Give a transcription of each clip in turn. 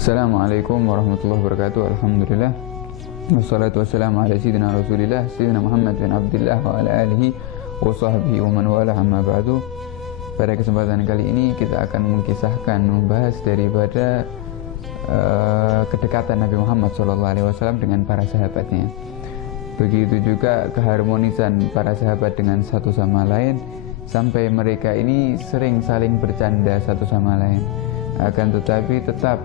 Assalamualaikum warahmatullahi wabarakatuh. Alhamdulillah. Wassalatu wassalamu ala sayyidina Rasulillah Sayyidina Muhammad bin Abdullah wa ala alihi wa sahbihi wa man wala amma ba'du. Pada kesempatan kali ini kita akan membahas daripada kedekatan Nabi Muhammad SAW dengan para sahabatnya. Begitu juga keharmonisan para sahabat dengan satu sama lain, sampai mereka ini sering saling bercanda satu sama lain. Akan tetapi tetap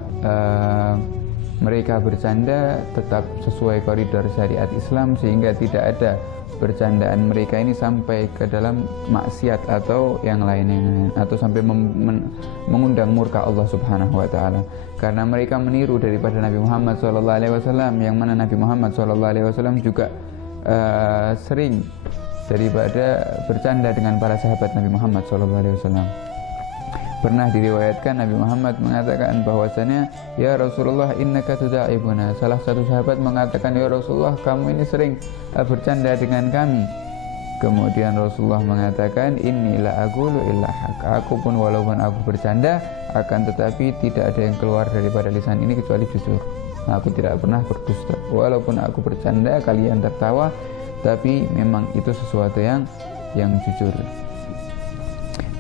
mereka bercanda tetap sesuai koridor syariat Islam, sehingga tidak ada bercandaan mereka ini sampai ke dalam maksiat atau yang lain atau sampai mengundang murka Allah Subhanahu wa taala. Karena mereka meniru daripada Nabi Muhammad SAW, yang mana Nabi Muhammad SAW juga sering daripada bercanda dengan para sahabat Nabi Muhammad SAW. Pernah diriwayatkan Nabi Muhammad mengatakan bahwasanya, ya Rasulullah innaka tuda'ibuna. Salah satu sahabat mengatakan, ya Rasulullah, kamu ini sering bercanda dengan kami. Kemudian Rasulullah mengatakan, inilah aqulu illa haq. Aku pun walaupun aku bercanda, akan tetapi tidak ada yang keluar daripada lisan ini kecuali jujur. Aku tidak pernah berdusta. Walaupun aku bercanda, kalian tertawa, tapi memang itu sesuatu yang jujur.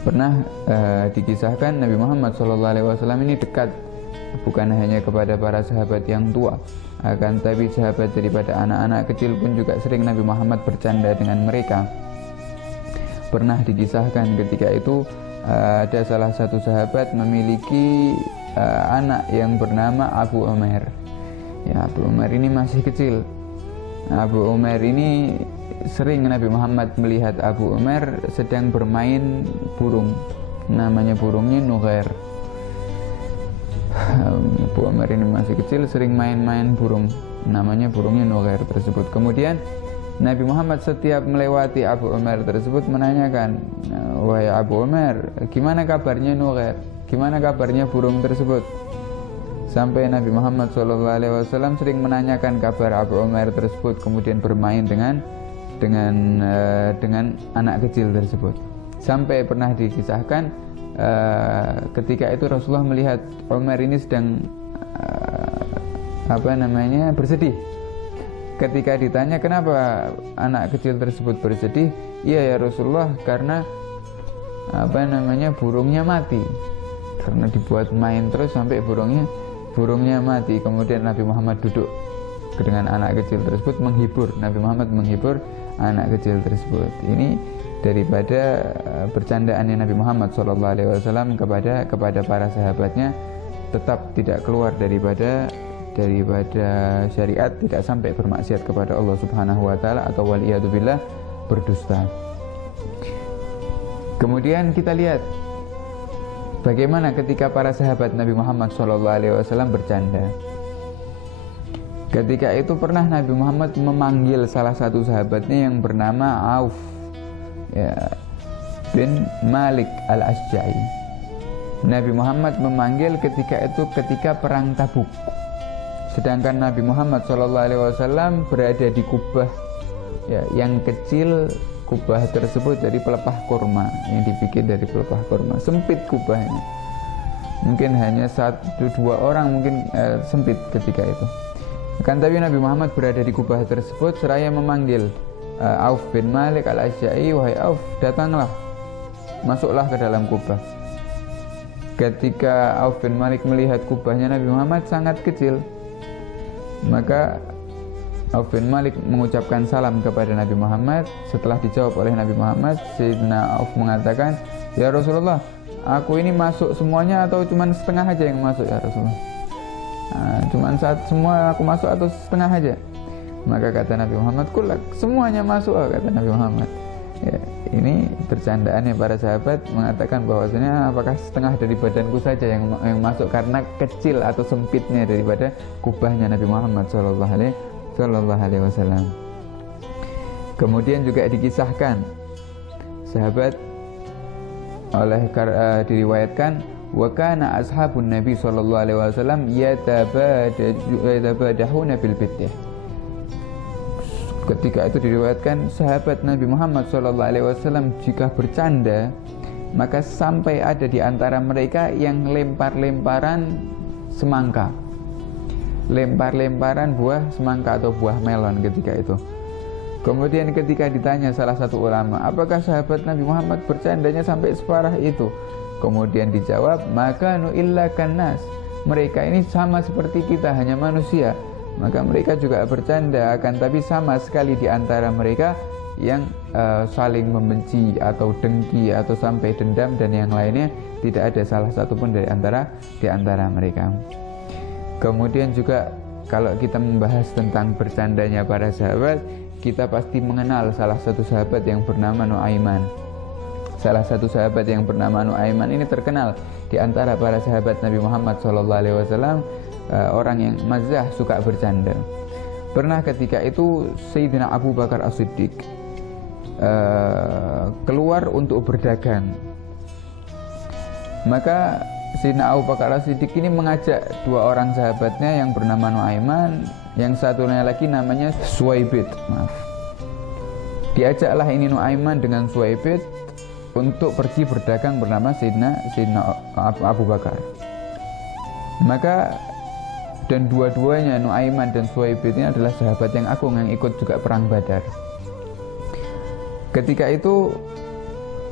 Pernah dikisahkan Nabi Muhammad SAW ini dekat bukan hanya kepada para sahabat yang tua, akan tapi sahabat daripada anak-anak kecil pun juga sering Nabi Muhammad bercanda dengan mereka. Pernah dikisahkan ketika itu ada salah satu sahabat memiliki anak yang bernama Abu Umair. Ya, Abu Umair ini masih kecil. Abu Umair ini sering Nabi Muhammad melihat Abu Umair sedang bermain burung, namanya burungnya Nughair. Abu Umair ini masih kecil, sering main-main burung, namanya burungnya Nughair tersebut. Kemudian Nabi Muhammad setiap melewati Abu Umair tersebut menanyakan, wahai Abu Umair, gimana kabarnya Nughair? Gimana kabarnya burung tersebut? Sampai Nabi Muhammad SAW sering menanyakan kabar Abu Umair tersebut, kemudian bermain dengan anak kecil tersebut. Sampai pernah dikisahkan ketika itu Rasulullah melihat Umar ini sedang bersedih. Ketika ditanya kenapa anak kecil tersebut bersedih, iya ya Rasulullah, karena burungnya mati. Karena dibuat main terus sampai burungnya mati. Kemudian Nabi Muhammad duduk dengan anak kecil tersebut, Nabi Muhammad menghibur anak kecil tersebut. Ini daripada bercandaannya Nabi Muhammad SAW kepada para sahabatnya, tetap tidak keluar daripada syariat, tidak sampai bermaksiat kepada Allah Subhanahu wa taala atau waliyadzubillah berdusta. Kemudian kita lihat bagaimana ketika para sahabat Nabi Muhammad SAW bercanda. Ketika itu pernah Nabi Muhammad memanggil salah satu sahabatnya yang bernama Auf bin Malik al-Asja'i. Nabi Muhammad memanggil ketika perang Tabuk. Sedangkan Nabi Muhammad SAW berada di kubah yang kecil. Kubah tersebut dari pelepah kurma, yang dibikin dari pelepah kurma. Sempit kubahnya, mungkin hanya 1-2 orang mungkin sempit ketika itu. Kan tapi Nabi Muhammad berada di kubah tersebut seraya memanggil Auf bin Malik al-Asja'i, wahai Auf, datanglah, masuklah ke dalam kubah. Ketika Auf bin Malik melihat kubahnya Nabi Muhammad sangat kecil, maka Auf bin Malik mengucapkan salam kepada Nabi Muhammad. Setelah dijawab oleh Nabi Muhammad, Sayyidina Auf mengatakan, ya Rasulullah, aku ini masuk semuanya atau cuma setengah aja yang masuk ya Rasulullah? Cuman saat semua aku masuk atau setengah aja? Maka kata Nabi Muhammad, kulak, semuanya masuk, kata Nabi Muhammad. Ya, ini bercandaannya para sahabat mengatakan bahwasanya apakah setengah dari badanku saja yang masuk, karena kecil atau sempitnya daripada kubahnya Nabi Muhammad Sallallahu Alaihi Wasallam. Kemudian juga dikisahkan sahabat diriwayatkan, wa kana ashabun Nabi sallallahu alaihi wasallam yatabadahuna bil bidyah. Ketika itu diriwayatkan sahabat Nabi Muhammad sallallahu alaihi wasallam jika bercanda, maka sampai ada di antara mereka yang lempar-lemparan semangka. lempar-lemparan buah semangka atau buah melon ketika itu. Kemudian ketika ditanya salah satu ulama, apakah sahabat Nabi Muhammad bercandanya sampai separah itu? Kemudian dijawab, maka nu illa kannas, mereka ini sama seperti kita, hanya manusia. Maka mereka juga bercanda, akan tapi sama sekali di antara mereka yang saling membenci atau dengki atau sampai dendam dan yang lainnya, tidak ada salah satu pun di antara mereka. Kemudian juga kalau kita membahas tentang bercandanya para sahabat, kita pasti mengenal salah satu sahabat yang bernama Nuaiman. Salah satu sahabat yang bernama Nuaiman ini terkenal di antara para sahabat Nabi Muhammad SAW, orang yang mazah, suka bercanda. Pernah ketika itu Sayyidina Abu Bakar As-Siddiq keluar untuk berdagang. Maka Sayyidina Abu Bakar As-Siddiq ini mengajak dua orang sahabatnya yang bernama Nuaiman, yang satunya lagi namanya Suwaibid. Diajaklah ini Nuaiman dengan Suwaibid untuk pergi berdagang bernama Sayyidina Abu Bakar. Maka dan dua-duanya Nuaiman dan Suwaibid ini adalah sahabat yang agung yang ikut juga perang Badar. Ketika itu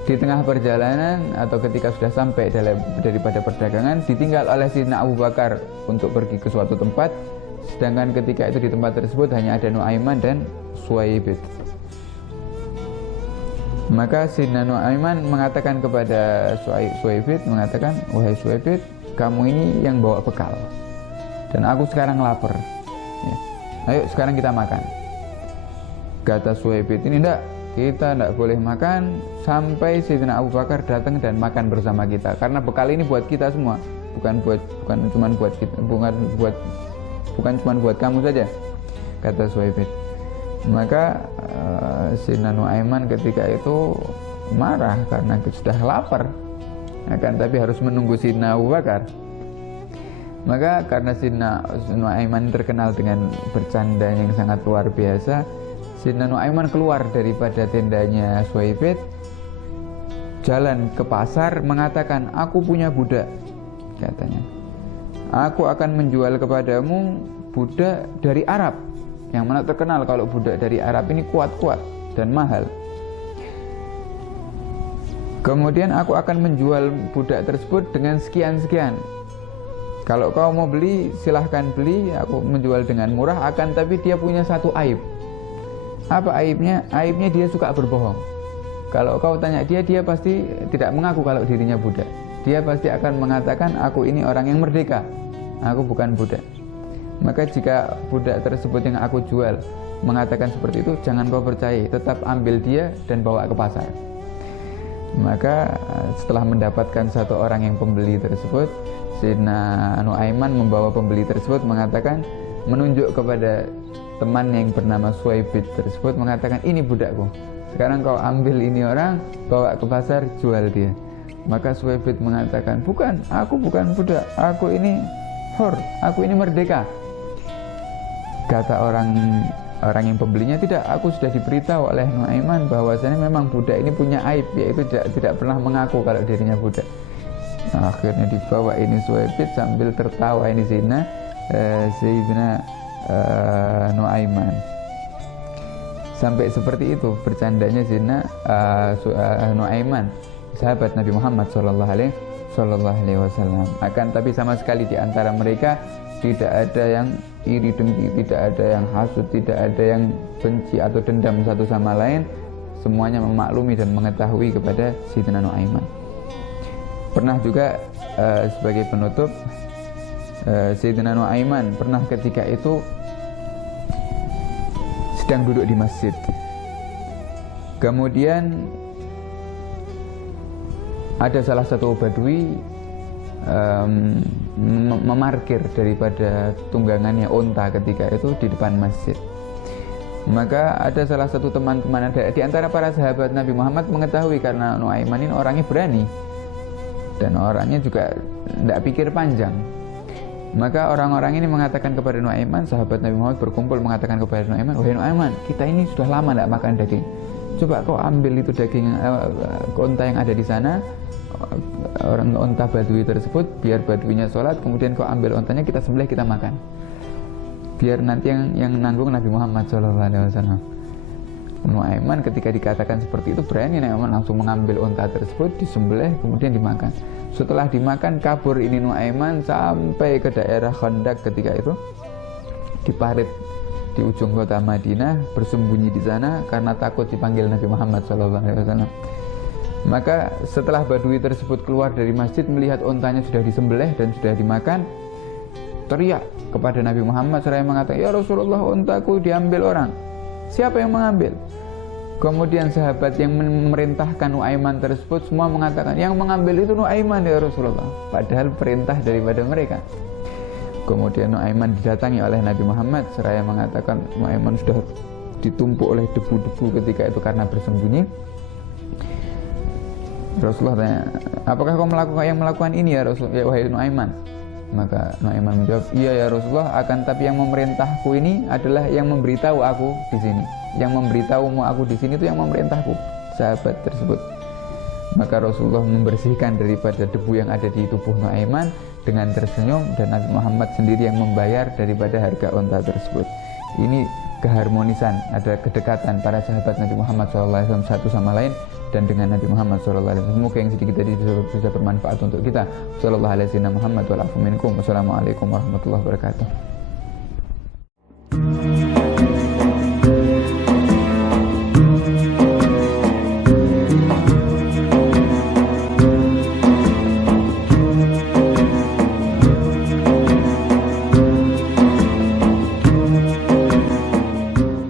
di tengah perjalanan atau ketika sudah sampai daripada perdagangan, ditinggal oleh Sayyidina Abu Bakar untuk pergi ke suatu tempat, sedangkan ketika itu di tempat tersebut hanya ada Nuaiman dan Suwaibid. Maka Sayyidina Nuaiman mengatakan kepada Suwaibid, mengatakan, wahai Suwaibid, kamu ini yang bawa bekal dan aku sekarang lapar ya. Ayo sekarang kita makan. Kata Suwaibid ini, kita tidak boleh makan sampai Sayyidina Abu Bakar datang dan makan bersama kita, karena bekal ini buat kita semua, bukan cuma buat kamu saja, kata Suwaibid. Maka Sayyidina Nuaiman ketika itu marah karena sudah lapar, akan tapi harus menunggu Sayyidina Abu Bakar. Maka karena Sayyidina Nuaiman terkenal dengan bercanda yang sangat luar biasa, Sayyidina Nuaiman keluar daripada tendanya Suwaibid, jalan ke pasar, mengatakan, aku punya budak, katanya. Aku akan menjual kepadamu budak dari Arab, yang mana terkenal kalau budak dari Arab ini kuat-kuat dan mahal. Kemudian aku akan menjual budak tersebut dengan sekian-sekian. Kalau kau mau beli, silahkan beli, aku menjual dengan murah, akan tapi dia punya satu aib. Apa aibnya? Aibnya dia suka berbohong. Kalau kau tanya dia pasti tidak mengaku kalau dirinya budak. Dia pasti akan mengatakan, aku ini orang yang merdeka, aku bukan budak. Maka jika budak tersebut yang aku jual mengatakan seperti itu, jangan kau percaya, tetap ambil dia dan bawa ke pasar. Maka setelah mendapatkan satu orang yang pembeli tersebut, Sayyidina Nuaiman membawa pembeli tersebut, mengatakan, menunjuk kepada teman yang bernama Suwaibid tersebut, mengatakan, ini budakku, sekarang kau ambil ini orang, bawa ke pasar, jual dia. Maka Suwaibid mengatakan, bukan, aku bukan budak, aku ini hur, aku ini merdeka. Kata orang yang pembelinya, tidak, aku sudah diberitahu oleh Nuaiman bahwasanya memang budak ini punya aib, yaitu tidak pernah mengaku kalau dirinya budak. Nah, akhirnya dibawa ini Suwaibid sambil tertawa ini Sayyidina Nuaiman. Sampai seperti itu bercandanya Sayyidina Nuaiman, sahabat Nabi Muhammad sallallahu alaihi wasallam. Akan tapi sama sekali di antara mereka tidak ada yang iri dengki, tidak ada yang hasud, tidak ada yang benci atau dendam satu sama lain. Semuanya memaklumi dan mengetahui kepada Sayyidina Nuaiman. Pernah juga sebagai penutup, Sayyidina Nuaiman pernah ketika itu sedang duduk di masjid. Kemudian ada salah satu badui memarkir daripada tunggangannya unta ketika itu di depan masjid. Maka ada salah satu teman-teman di antara para sahabat Nabi Muhammad mengetahui, karena Nuaiman ini orangnya berani dan orangnya juga tidak pikir panjang. Maka orang-orang ini mengatakan kepada Nuaiman, sahabat Nabi Muhammad berkumpul mengatakan kepada Nuaiman, wahai Nuaiman, kita ini sudah lama tidak makan daging. Coba kau ambil itu daging unta yang ada di sana, orang unta badui tersebut, biar baduinya sholat, kemudian kau ambil untanya, kita sembelih, kita makan. biar nanti yang nanggung Nabi Muhammad SAW. Nuaiman ketika dikatakan seperti itu berani Nuaiman langsung mengambil unta tersebut, disembelih, kemudian dimakan. Setelah dimakan kabur ini Nuaiman sampai ke daerah Khandaq ketika itu, di parit di ujung kota Madinah, bersembunyi di sana karena takut dipanggil Nabi Muhammad SAW. Maka setelah Badui tersebut keluar dari masjid melihat untanya sudah disembelih dan sudah dimakan, teriak kepada Nabi Muhammad seraya mengatakan, "Ya Rasulullah, untaku diambil orang." Siapa yang mengambil? Kemudian sahabat yang memerintahkan Nuaiman tersebut semua mengatakan, yang mengambil itu Nuaiman ya Rasulullah. Padahal perintah daripada mereka. Kemudian Nuaiman didatangi oleh Nabi Muhammad seraya mengatakan Nuaiman sudah ditumpuk oleh debu-debu ketika itu karena bersembunyi. Rasulullah tanya, apakah kau melakukan ini ya Rasul, ya wahai Nuaiman? Maka Nuaiman menjawab, iya ya Rasulullah, akan tapi yang memerintahku ini adalah yang memberitahu aku di sini. Yang memberitahumu aku di sini itu yang memerintahku, sahabat tersebut. Maka Rasulullah membersihkan daripada debu yang ada di tubuh Nuaiman dengan tersenyum, dan Nabi Muhammad sendiri yang membayar daripada harga unta tersebut. Ini keharmonisan, ada kedekatan para sahabat Nabi Muhammad SAW satu sama lain dan dengan Nabi Muhammad SAW. Semoga yang sedikit tadi bisa bermanfaat untuk kita. Wassalamualaikum warahmatullahi wabarakatuh.